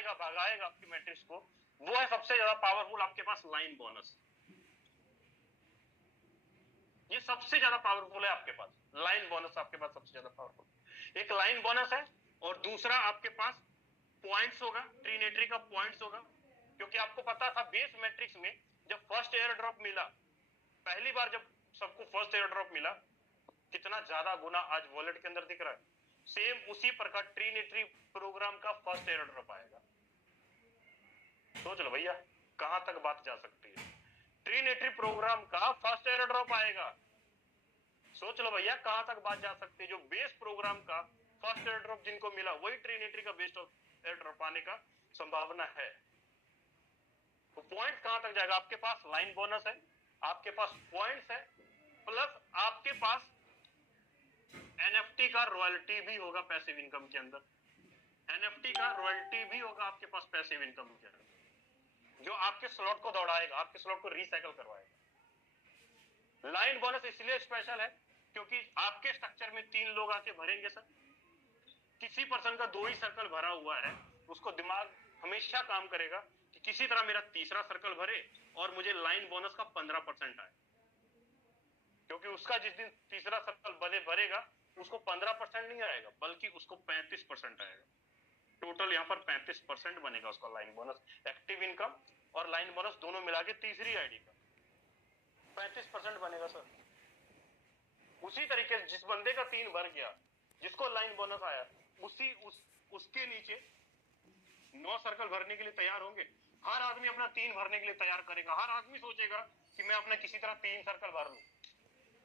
उड़ाएगा भगाएगा आपकी मैट्रिक्स को, वो है सबसे ज्यादा पावरफुल आपके पास लाइन बोनस। ये सबसे ज्यादा पावरफुल है आपके पास, लाइन बोनस आपके पास सबसे ज्यादा पावरफुल। एक लाइन बोनस है और दूसरा आपके पास पॉइंट्स होगा, ट्रिनेटरी का पॉइंट्स होगा। क्योंकि आपको पता था बेस मैट्रिक्स में जब फर्स्ट एयर ड्रॉप मिला, पहली बार जब सबको फर्स्ट एयर ड्रॉप मिला, कितना ज्यादा गुना आज वॉलेट के अंदर दिख रहा है। सेम उसी प्रकार ट्रिनेटरी प्रोग्राम का फर्स्ट एयर ड्रॉप आएगा। सोच लो भैया कहां तक बात जा सकती है। ट्रिनेटरी प्रोग्राम का फर्स्ट एयर ड्रॉप आएगा, सोच लो भैया कहां तक बात जा सकती है। जो बेस प्रोग्राम का फर्स्ट एयर ड्रॉप जिनको मिला, वही ट्रिनेटरी का बेस्ट एयर ड्रॉप आने का संभावना है। तो पॉइंट कहां तक जाएगा? आपके पास लाइन बोनस है, आपके पास पॉइंट्स है, प्लस आपके पास एनएफटी का रॉयल्टी भी होगा पैसिव इनकम के अंदर। एनएफटी का रॉयल्टी भी होगा आपके पास पैसिव इनकम के अंदर, जो आपके स्लॉट को दौड़ाएगा, आपके स्लॉट को रिसाइकल करवाएगा। लाइन बोनस इसलिए स्पेशल है क्योंकि आपके स्ट्रक्चर में 3 लोग आके भरेंगे सर। किसी पर्सन का 2 ही सर्कल भरा हुआ है, उसको दिमाग हमेशा काम करेगा कि किसी तरह मेरा तीसरा सर्कल भरे और मुझे लाइन बोनस का 15% आए। क्योंकि उसका जिस दिन तीसरा सर्कल भरेगा उसको 15% नहीं आएगा, बल्कि उसको 35% आएगा। टोटल यहाँ पर 35% बनेगा उसका लाइन बोनस। एक्टिव इनकम और लाइन बोनस दोनों मिला के तीसरी आईडी का 35% बनेगा सर। उसी तरीके से जिस बंदे का 3 भर गया, जिसको लाइन बोनस आया, उसके नीचे 9 सर्कल भरने के लिए तैयार होंगे। हर आदमी अपना 3 भरने के लिए तैयार करेगा। हर आदमी सोचेगा कि मैं अपना किसी तरह 3 सर्कल भर लूं,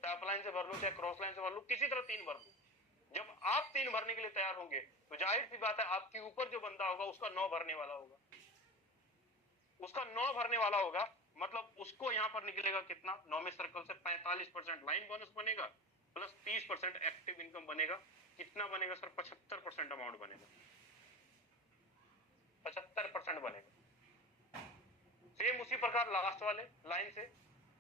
चाहे अप लाइन से भर लूं, चाहे क्रॉस लाइन से भर लूं, किसी तरह 3 भर लूं। जब आप 3 भरने के लिए तैयार होंगे तो जाहिर सी बात है आपके ऊपर जो बंदा होगा उसका 9 भरने वाला होगा। उसका 9 भरने वाला होगा, मतलब उसको यहां पर निकलेगा कितना? 9वें सर्कल से 45% लाइन बोनस बनेगा, प्लस 30% एक्टिव इनकम बनेगा। कितना बनेगा सर? 75% अमाउंट बनेगा, 75% बनेगा। सेम उसी प्रकार लास्ट वाले लाइन से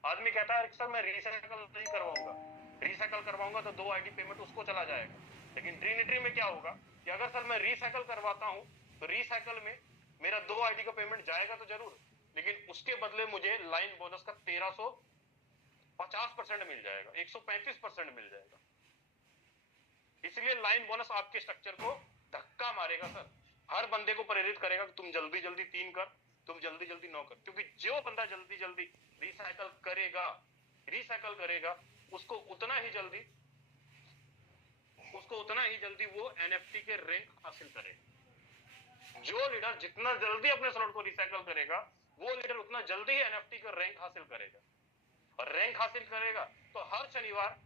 आदमी कहता है सर मैं रिसाइकल नहीं करवाऊंगा, रिसाइकल करवाऊंगा तो 2 आईडी पेमेंट उसको चला जाएगा। लेकिन ट्रिनिटी में क्या होगा कि अगर सर मैं रिसाइकल करवाता हूं तो रिसाइकल में मेरा 2 आईडी का पेमेंट जाएगा तो जरूर, लेकिन उसके बदले मुझे लाइन बोनस का 1350% मिल जाएगा, 135% मिल जाएगा। इसलिए लाइन बोनस आपके स्ट्रक्चर को धक्का मारेगा सर। हर बंदे को प्रेरित करेगा कि तुम जल्दी जल्दी 3 कर, तुम जल्दी जल्दी 9 कर। क्योंकि जो बंदा जल्दी जल्दी रिसाइकल करेगा उसको उतना ही जल्दी वो एनएफटी के रैंक हासिल करेगा। जो लीडर जितना जल्दी अपने स्लॉट को रिसाइकल करेगा, वो लीडर उतना जल्दी ही एनएफटी का रैंक हासिल करेगा। और रैंक हासिल करेगा तो हर शनिवार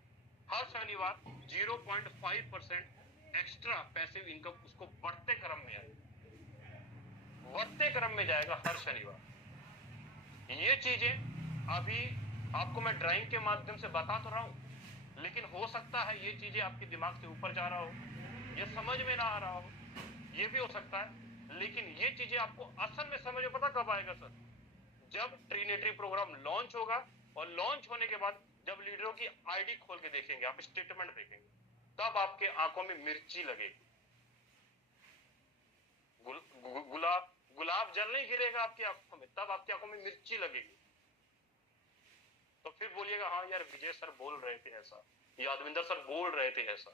0.5% एक्स्ट्रा पैसिव इनकम उसको बढ़ते क्रम में जाएगा हर शनिवार। ये चीजें अभी आपको मैं ड्राइंग के माध्यम से बता तो रहा हूं, लेकिन हो सकता है ये चीजें आपके दिमाग से ऊपर जा रहा हो, ये समझ में ना आ रहा हो, ये भी हो सकता है। लेकिन ये चीजें आपको असल में समझ में पता कब आएगा सर? जब ट्रिनिटी प्रोग्राम लॉन्च होगा, और लॉन्च होने के बाद जब लीडरों की आईडी खोल के देखेंगे, आप स्टेटमेंट देखेंगे, तब आपके आंखों में मिर्ची लगेगी। गुलाब जल नहीं गिरेगा आपकी आंखों में, तब आपकी आंखों में मिर्ची लगेगी। तो फिर बोलिएगा हाँ यार विजय सर बोल रहे थे ऐसा, यादविंदर सर बोल रहे थे ऐसा,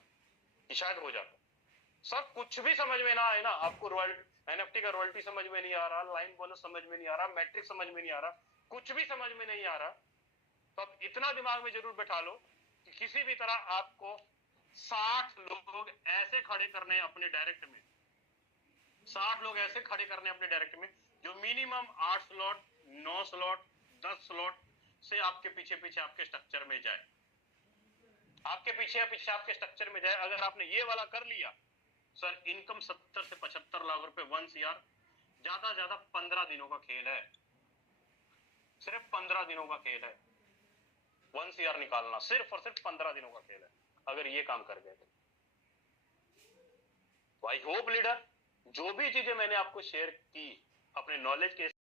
कि शायद हो जाता। सर कुछ भी समझ में ना आए ना, आपको एनएफटी का रॉयल्टी समझ में नहीं आ रहा, लाइन बोनस समझ में नहीं आ रहा, मैट्रिक्स समझ में नहीं आ रहा, कुछ भी समझ में नहीं आ रहा, तो अब इतना दिमाग में जरूर बैठा लो कि किसी भी तरह आपको 60 लोग ऐसे खड़े करने अपने डायरेक्ट में, 60 लोग ऐसे खड़े करने अपने डायरेक्ट में जो मिनिमम 8 स्लॉट, 9 स्लॉट, 10 स्लॉट से आपके पीछे आपके स्ट्रक्चर में जाए, आपके पीछे आपके स्ट्रक्चर में जाए। अगर आपने ये वाला कर लिया सर, इनकम 70 से 75 लाख रुपए 1 CR, ज्यादा 15 दिनों का खेल है, सिर्फ 15 दिनों का खेल है। 1 CR निकालना सिर्फ और सिर्फ 15 दिनों का खेल है, अगर ये काम कर गए तो। आई होप लीडर जो भी चीजें मैंने आपको शेयर की अपने नॉलेज के